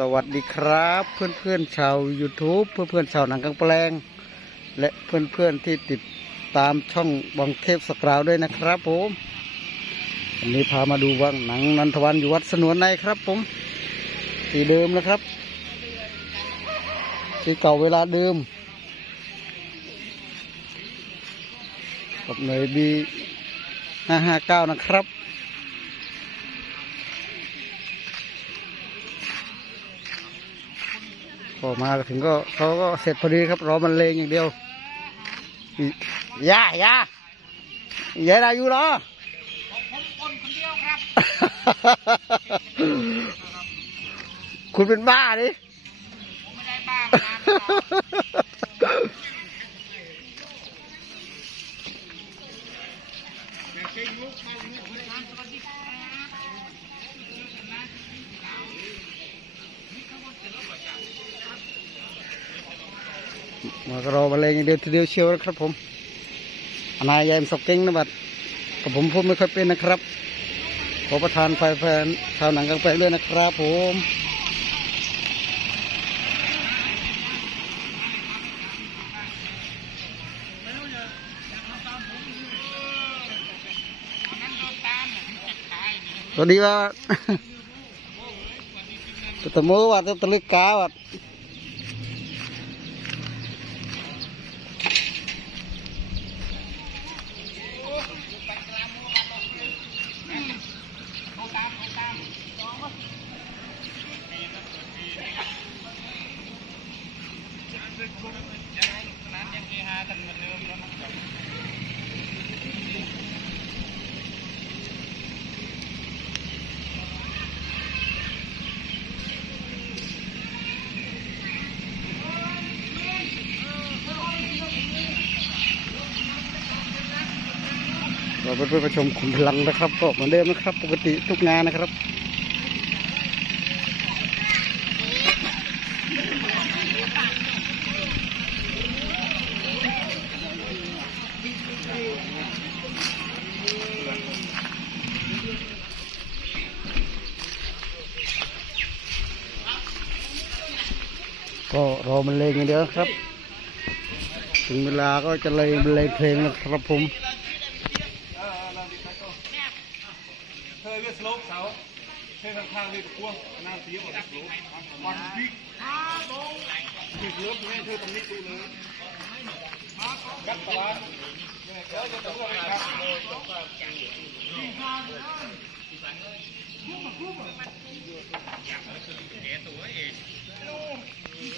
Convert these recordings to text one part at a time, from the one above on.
สวัสดีครับเพื่อนเพื่อนๆชาว YouTube เพื่อนเพื่อนๆชาวหนังกลางแปลง และเพื่อนเพื่อนๆที่ติดตามช่องวังเทพสกราวด้วยนะครับผมวันนี้พามาดูวังหนังนันทวันอยู่วัดสนวนในครับผมที่เดิมนะครับที่เก่าเวลาเดิมกับหน่วยบีห้าห้าเก้านะครับ ก็มาถึงก็เขาก็เสร็จพอดีครับรอมันเลงอย่างเดียวอีย่าย่าย่าได้อยู่เหรอคุณเป็นบ้าดิ มากรอมาเลยอย่างเดียวทีเดียวเชียวนะครับผมนายยายมสกเก่งนะบัดกับผมพูดไม่ค่อยเป็นนะครับ ขอประทานไฟแฟนชาวหนังกลางแปลงด้วยนะครับผมสวัสดีว่าตะมือว่าตะลึกกาว่าเราไปประชมขุนพลังนะครับ ก็เหมือนเดิมนะครับ ปกติทุกงานนะครับ ก็รอมันเลงอย่างเดียวครับ ถึงเวลาก็จะเลยเลงเพลงนะครับผมเธอเลือกสโลปเสาเธอข้างๆเลือกขั้วหน้าเสียหมดสโลปวันบิ๊กคือสโลปนี่เธอตรงนี้ดูเลยกัดตะวันเดี๋ยวจะต้องอะไรครับ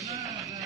Yeah.